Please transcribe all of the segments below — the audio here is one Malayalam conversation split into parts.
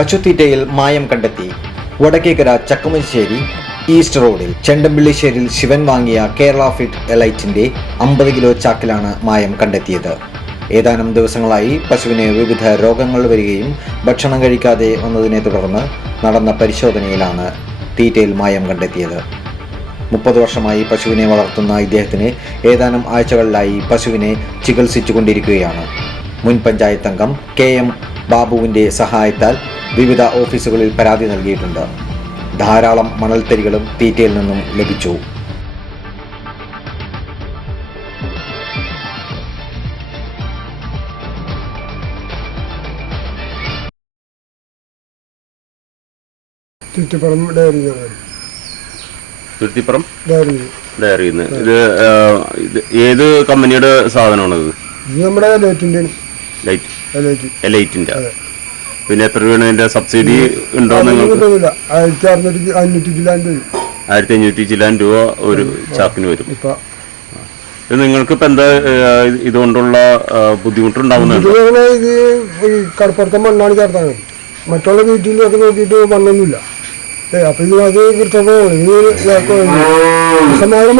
പശുത്തീറ്റയിൽ മായം കണ്ടെത്തി. വടക്കേക്കര ചക്കമശ്ശേരി ഈസ്റ്റ് റോഡിൽ ചെണ്ടമ്പിള്ളിശ്ശേരിയിൽ ശിവൻ വാങ്ങിയ കേരള ഫിറ്റ് എലൈറ്റിന്റെ 50 കിലോ ചാക്കിലാണ് മായം കണ്ടെത്തിയത്. ഏതാനും ദിവസങ്ങളായി പശുവിന് വിവിധ രോഗങ്ങൾ വരികയും ഭക്ഷണം കഴിക്കാതെ വന്നതിനെ തുടർന്ന് നടന്ന പരിശോധനയിലാണ് തീറ്റയിൽ മായം കണ്ടെത്തിയത്. 30 വർഷമായി പശുവിനെ വളർത്തുന്ന ഇദ്ദേഹത്തിന് ഏതാനും ആഴ്ചകളിലായി പശുവിനെ ചികിത്സിച്ചുകൊണ്ടിരിക്കുകയാണ്. മുൻ പഞ്ചായത്ത് അംഗം KM ബാബുവിന്റെ സഹായത്താൽ വിവിധ ഓഫീസുകളിൽ പരാതി നൽകിയിട്ടുണ്ട്. ധാരാളം മണൽത്തരികളും തീറ്റയിൽ നിന്നും ലഭിച്ചു. തുരുത്തിപ്പുറം ഡയറിന്ന് ഇത് ഏത് കമ്പനിയുടെ സാധനമാണത്? നമ്മുടെ എലൈറ്റിന്റെ. പിന്നെ എത്ര രൂപയാണ് ഇതിന്റെ സബ്സിഡി ഉണ്ടോ നിങ്ങൾക്ക്? 1500 ചില്ലാൻ രൂപ ഒരു ചാക്കിന് വരും. ഇത് നിങ്ങൾക്ക് ഇപ്പൊ എന്താ ഇതുകൊണ്ടുള്ള ബുദ്ധിമുട്ടുണ്ടാവുന്നുണ്ട്? കടപ്പുറത്തെ മണ്ണാണ് ചേർത്താൽ മതി. മറ്റുള്ള വീട്ടിലൊക്കെ നോക്കിയിട്ട് മണ്ണൊന്നുമില്ല. അപ്പൊ ഇതിനകത്ത് കൃത്യമായ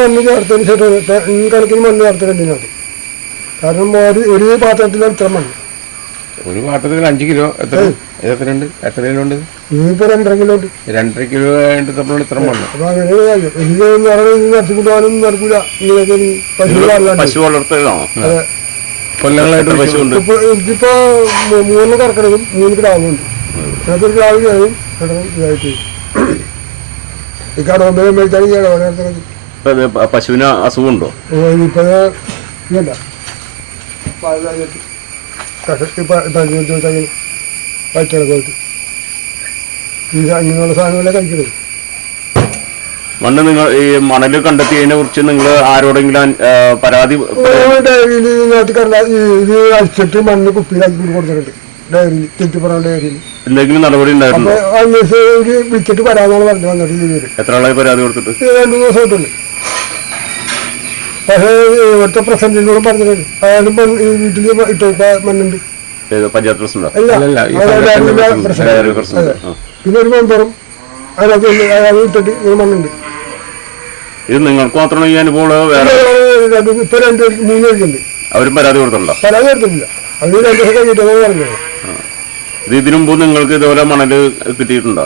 മണ്ണ് ചേർത്തതിന് ശേഷം ഈ കണക്കിന് മണ്ണ് ചേർത്തിട്ടുണ്ട് ഇതിനകത്ത്. കാരണം ഒരു പാത്രത്തിലാണ് ഇത്ര മണ്ണ്. ഒരു പാത്രത്തിൽ 5 കിലോ എത്ര ഉണ്ട്? എത്ര കിലോ ഉണ്ട്? ഇപ്പൊ 2.5 കിലോ ഉണ്ട്. 2.5 കിലോ ആയിട്ട് ഇത്ര മണ്ണ്. അപ്പൊ അങ്ങനെ നടത്തിക്കൊണ്ടുപോകാനും നടക്കൂല. ഇങ്ങനെ പശു വളർത്തലാണോ? കൊല്ലങ്ങളായിട്ട് പശു ഉണ്ട്. എനിക്കിപ്പോ 3 കറക്കണതും 3 കിടാവുന്നുണ്ട്. അതൊരു കിടാവ് കഴിയും ഇതായിട്ട് ഈ കടവുമ്പോൾ മേടിച്ചാൽ കിടവണ. പശുവിന് അസുഖമുണ്ടോ? ഇപ്പൊ ഇല്ല വയറ്റിളക്കെ ഇങ്ങനെയുള്ള സാധനങ്ങളെ കഴിക്കുന്നത്. മണ്ണ് നിങ്ങൾ ഈ മണല് കണ്ടെത്തിയതിനെ കുറിച്ച് നിങ്ങൾ ആരോടെങ്കിലും പരാതി? ഇത് അടിച്ചിട്ട് മണ്ണ് കുപ്പിയിലാക്കി കൊടുത്തിട്ടുണ്ട്. ഡയറിയിൽ തെറ്റിപ്പുറം ഡയറിയിൽ എന്തെങ്കിലും നടപടി ഉണ്ടായിരുന്നു? വിളിച്ചിട്ട് വരാന്നാണ് പറഞ്ഞു വന്നിട്ട്. എത്ര ആളായി പരാതി കൊടുത്തിട്ട്? 2 ദിവസമായിട്ടുണ്ട്. പക്ഷേ ഇവിടുത്തെ പ്രസിഡന്റിനോട് പറഞ്ഞിട്ടുണ്ട്. അയാളും വീട്ടിൽ ഇട്ട മണ്ണുണ്ട്. പഞ്ചായത്ത് പ്രസിഡന്റ്? പിന്നെ ഒരു മെമ്പറും അയാൾ ഇട്ടിട്ട് ഒരു മണ്ണുണ്ട്. ഇത് നിങ്ങൾക്ക് മാത്രമാണ് ഈ അനുഭവം? ഇപ്പൊ 2-3 പേരുണ്ട്. അവരും പരാതി കൊടുത്തിട്ടുണ്ടോ? പരാതി കൊടുത്തിട്ടില്ല. അത് 2 ദിവസം കഴിഞ്ഞിട്ടാണ് പറഞ്ഞത്. ഇതിനു മുമ്പ് നിങ്ങൾക്ക് ഇതുപോലെ മണല് കിട്ടിയിട്ടുണ്ടോ?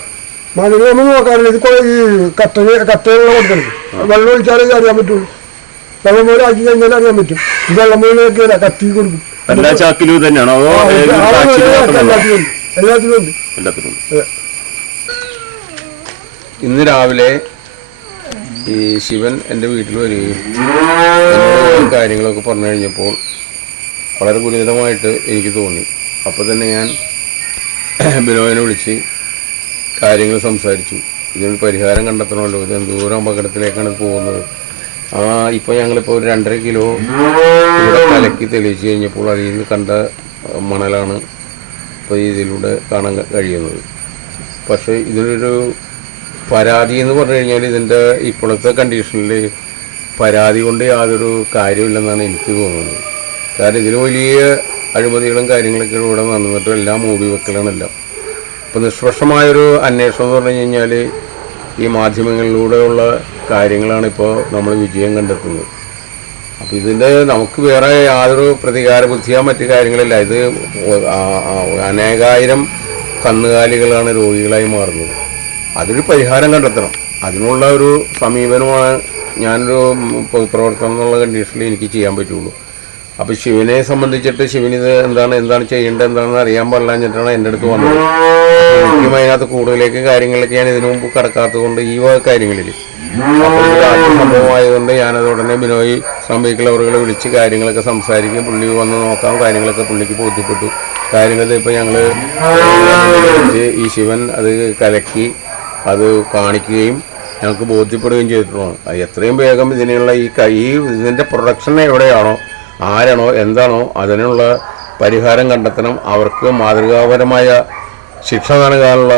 മണല് നമ്മൾ നോക്കാറില്ല. ഇത് ഈ കട്ടയുള്ള കൊടുക്കണം. വെള്ളം ഒഴിച്ചാലേ അറിയാൻ പറ്റുള്ളൂ. വെള്ളം പോലെ ആക്കി കഴിഞ്ഞാൽ അറിയാൻ പറ്റും. ഈ വെള്ളം പോലെ കത്തി കൊടുക്കും. എല്ലാ ചാക്കിലും തന്നെയാണോ? എല്ലാത്തിലും ഉണ്ട്. ഇന്ന് രാവിലെ ഈ ശിവൻ എൻ്റെ വീട്ടിൽ വരികയും കാര്യങ്ങളൊക്കെ പറഞ്ഞു കഴിഞ്ഞപ്പോൾ വളരെ ഗുരുതരമായിട്ട് എനിക്ക് തോന്നി. അപ്പോൾ തന്നെ ഞാൻ ബിനോയിനെ വിളിച്ച് കാര്യങ്ങൾ സംസാരിച്ചു. ഇതിനൊരു പരിഹാരം കണ്ടെത്തണമല്ലോ, ഇത് എന്തോരം അപകടത്തിലേക്കാണ് പോകുന്നത്. ഇപ്പോൾ ഞങ്ങളിപ്പോൾ ഒരു 2.5 കിലോ ഇവിടെ കലക്കി തെളിയിച്ച് കഴിഞ്ഞപ്പോൾ അതിൽ നിന്ന് കണ്ട മണലാണ് ഇപ്പോൾ ഇതിലൂടെ കാണാൻ കഴിയുന്നത്. പക്ഷേ ഇതിനൊരു പരാതി എന്ന് പറഞ്ഞു കഴിഞ്ഞാൽ ഇതിൻ്റെ ഇപ്പോഴത്തെ കണ്ടീഷനിൽ പരാതി കൊണ്ട് യാതൊരു കാര്യമില്ലെന്നാണ് എനിക്ക് തോന്നുന്നത്. കാരണം ഇതിന് വലിയ അഴിമതികളും കാര്യങ്ങളൊക്കെ ഇവിടെ നടന്നിട്ടും എല്ലാം മൂടി വെക്കലാണെല്ലാം. ഇപ്പോൾ നിഷ്പക്ഷമായൊരു അന്വേഷണം എന്ന് പറഞ്ഞു കഴിഞ്ഞാൽ ഈ മാധ്യമങ്ങളിലൂടെയുള്ള കാര്യങ്ങളാണ് ഇപ്പോൾ നമ്മൾ വിജയം കണ്ടെത്തുന്നത്. അപ്പോൾ ഇതിൻ്റെ നമുക്ക് വേറെ യാതൊരു പ്രതികാര ബുദ്ധിയോ മറ്റു കാര്യങ്ങളില്ല. ഇത് അനേകായിരം കന്നുകാലികളാണ് രോഗികളായി മാറുന്നത്. അതൊരു പരിഹാരം കണ്ടെത്തണം. അതിനുള്ള ഒരു സമീപനമാണ് ഞാനൊരു പൊതുപ്രവർത്തനം എന്നുള്ള കണ്ടീഷനിൽ എനിക്ക് ചെയ്യാൻ പറ്റുള്ളൂ. അപ്പോൾ ശിവനെ സംബന്ധിച്ചിട്ട് ശിവനിത് എന്താണ് ചെയ്യേണ്ടത് എന്താണെന്ന് അറിയാൻ പാടില്ലാഞ്ഞിട്ടാണ് എൻ്റെ അടുത്ത് വന്നത്. എനിക്കും അതിനകത്ത് കൂടുതലേക്ക് കാര്യങ്ങളിലേക്ക് ഞാൻ ഇതിനു മുമ്പ് കടക്കാത്തത് കൊണ്ട് ഈ കാര്യങ്ങളിൽ അപ്പോൾ ഇത് ആദ്യ സംഭവമായതുകൊണ്ട് ഞാനത് ഉടനെ ബിനോയ് സംഭവിക്കലവറുകളെ വിളിച്ച് കാര്യങ്ങളൊക്കെ സംസാരിക്കും. പുള്ളി വന്ന് നോക്കാം. കാര്യങ്ങളൊക്കെ പുള്ളിക്ക് ബോധ്യപ്പെട്ടു. കാര്യങ്ങൾ ഇപ്പോൾ ഞങ്ങൾ ഈ ശിവൻ അത് കലക്കി അത് കാണിക്കുകയും ഞങ്ങൾക്ക് ബോധ്യപ്പെടുകയും ചെയ്തിട്ടുള്ളതാണ്. എത്രയും വേഗം ഇതിനുള്ള ഇതിൻ്റെ പ്രൊഡക്ഷൻ എവിടെയാണോ ആരാണോ എന്താണോ അതിനുള്ള പരിഹാരം കണ്ടെത്തണം. അവർക്ക് മാതൃകാപരമായ ശിക്ഷ നൽകാനുള്ള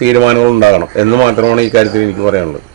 തീരുമാനങ്ങൾ ഉണ്ടാകണം എന്ന് മാത്രമാണ് ഈ കാര്യത്തിൽ എനിക്ക് പറയാനുള്ളത്.